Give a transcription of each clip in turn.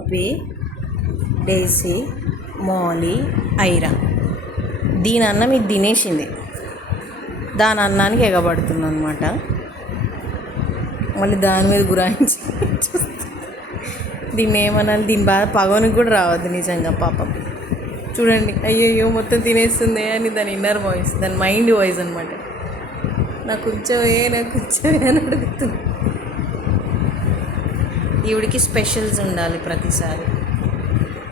పప్పి, డేసీ, మోలీ, ఐరా. దీని అన్నం ఇది తినేసింది. దాని అన్నానికి ఎగబడుతుంది అనమాట. మళ్ళీ దాని మీద గురాయించి దీన్ని ఏమనాలి, దీని బాధ పగవనికి కూడా రావద్దు నిజంగా పాపం. చూడండి, అయ్యయ్యో మొత్తం తినేస్తుంది అని దాని ఇన్నర్ వాయిస్, దాని మైండ్ వాయిస్ అనమాట. నాకు కూర్చోవే అని అడుగుతుంది. ఈవిడికి స్పెషల్స్ ఉండాలి ప్రతిసారి.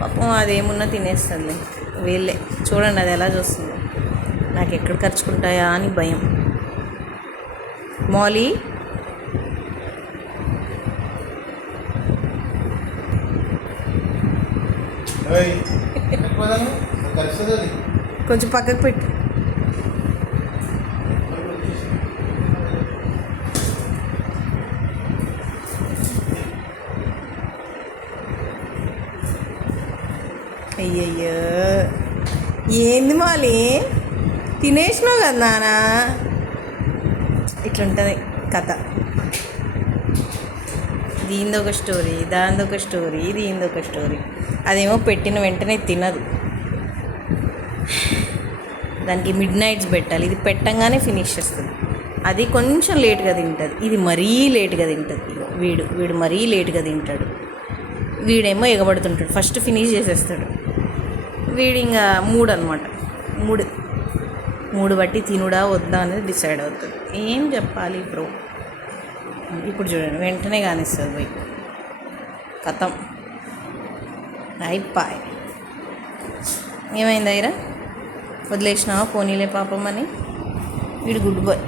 పాపం అదేమున్నా తినేస్తుంది. వీళ్ళే చూడండి అది ఎలా చూస్తుందో. నాకు ఎక్కడ ఖర్చుకుంటాయా అని భయం. మోలీ, కొంచెం పక్కకు పెట్టు. అయ్యయ్యో, ఏంది మాలి, తినేసినావు కదా నాన్న. ఇట్లుంటుంది కథ. దీనిదొక స్టోరీ, దానిదొక స్టోరీ, దీనిదొక స్టోరీ. అదేమో పెట్టిన వెంటనే తినదు. దానికి మిడ్ నైట్స్ పెట్టాలి. ఇది పెట్టంగానే ఫినిష్ చేస్తుంది. అది కొంచెం లేట్గా తింటుంది. ఇది మరీ లేట్గా తింటుంది. వీడు మరీ లేట్గా తింటాడు. వీడేమో ఎగబడుతుంటాడు, ఫస్ట్ ఫినిష్ చేసేస్తాడు. వీడు ఇంకా అనమాట. మూడు బట్టి తినుడా వద్దా అనేది డిసైడ్ అవుతుంది. ఏం చెప్పాలి బ్రో. ఇప్పుడు చూడండి, వెంటనే కానిస్తుంది పోయి కథం అయిపోయి. ఏమైంది ఐరా, వదిలేసినావా పోనీలే పాపం అని. వీడు గుడ్ బాయ్.